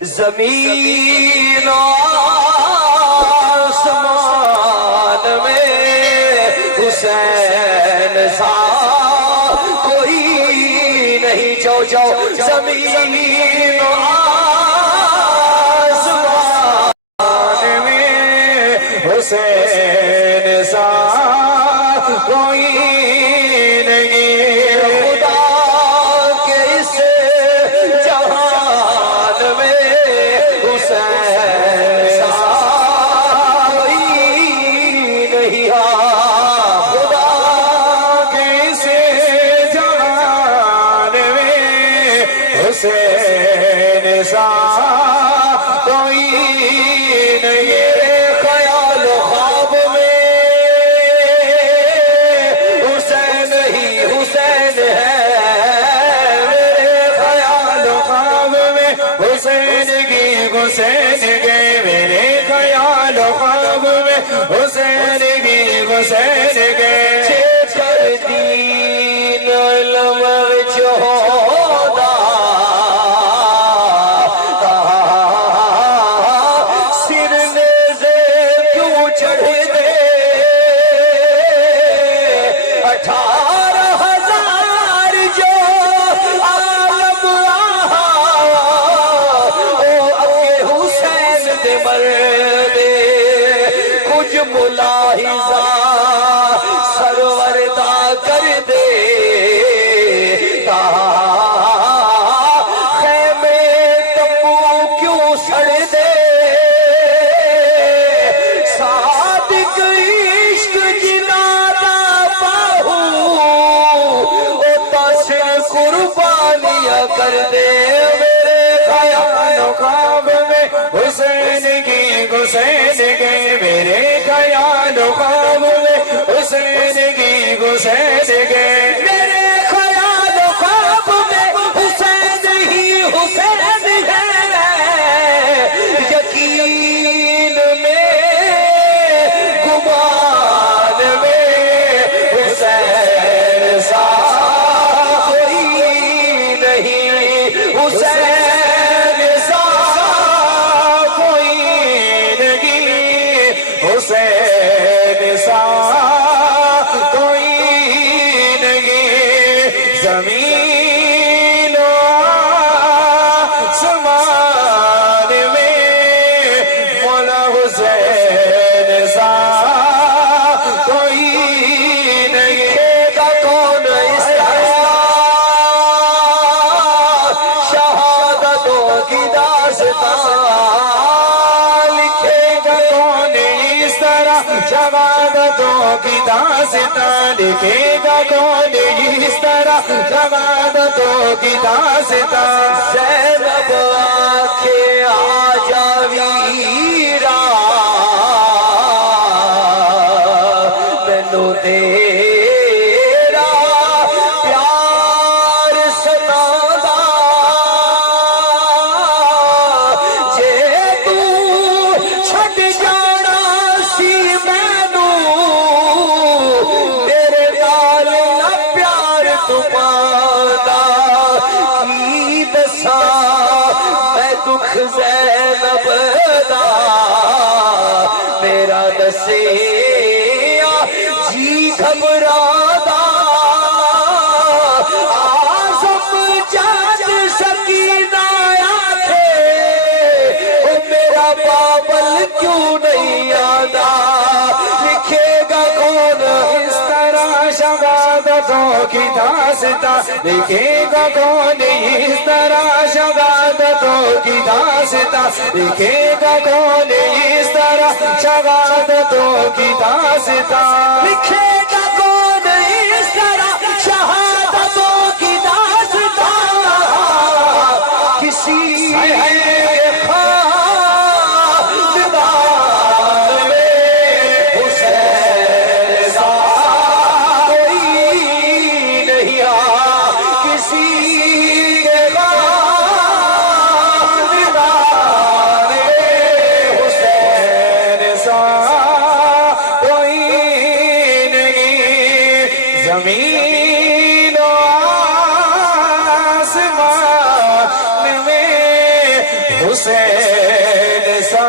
زمین آسمان میں حسین سا کوئی نہیں. جاؤ جاؤ زمین آسمان میں حسین سا کوئی نہیں. خدا کے اس جہان میں حسین سا کوئی نہیں. خدا کے اس جہان میں حسین سا کوئی نہیں. خیال و خواب میں حسین ہی حسین ہے. میرے خیال و خواب میں حسین کی حسین کے. میرے خیال و خواب میں حسین کی حسین کے. چھ دین علم چہودا سر نیزے کیوں چڑھ دے. 18,000 جو عالم آہا او اکے حسین دے مردے. کچھ ملاحظہ سرور دا کر دے. خیمے تمبو کیوں سڑ دے. صادق عشق جنا دا باہو او تاثر قربانیاں کر دے. میرے خیال و خواب میں حسین کی حسین کے. میرے خیال و خواب میں حسین کی حسین کے. میرے خیال و خواب میں حسین ہی حسین ہے. یقین میں گمان میں حسین سا کوئی نہیں. حسین سا کوئی نہیں. حسین سا کوئی نہیں. زمین و آسمان میں مولا حسین سا کوئی نہیں. گا کون اس طرح شہادتوں کی داستان. لکھے گا کون اس طرح شہادتوں کی داستان. لکھے گا کون اس طرح شہادتوں کی داستان. زینب آنکھیں آجا ویرا مینو تیرا پیار سنادا. جے تو چھٹ جانا سی مینو میرے نال نہ پیار تو پادا. کی دساں میں دکھ زینب دا میرا دسے جی گھبرادا. آزم جات سکینہ آکھے او میرا بابل کیوں نہیں آدا. لکھے گا کون اس طرح شہادتوں کی داستان. لکھے گا کون اس طرح شہادتوں کی داستان. لکھے گا کون اس طرح شہادتوں کی داستان. لکھے گا کون اس طرح شہادتوں کی داستان. کسی خاندان میں حسین سا کوئی نہیں. کسی خاندان میں حسین سا کوئی نہیں. حسین سا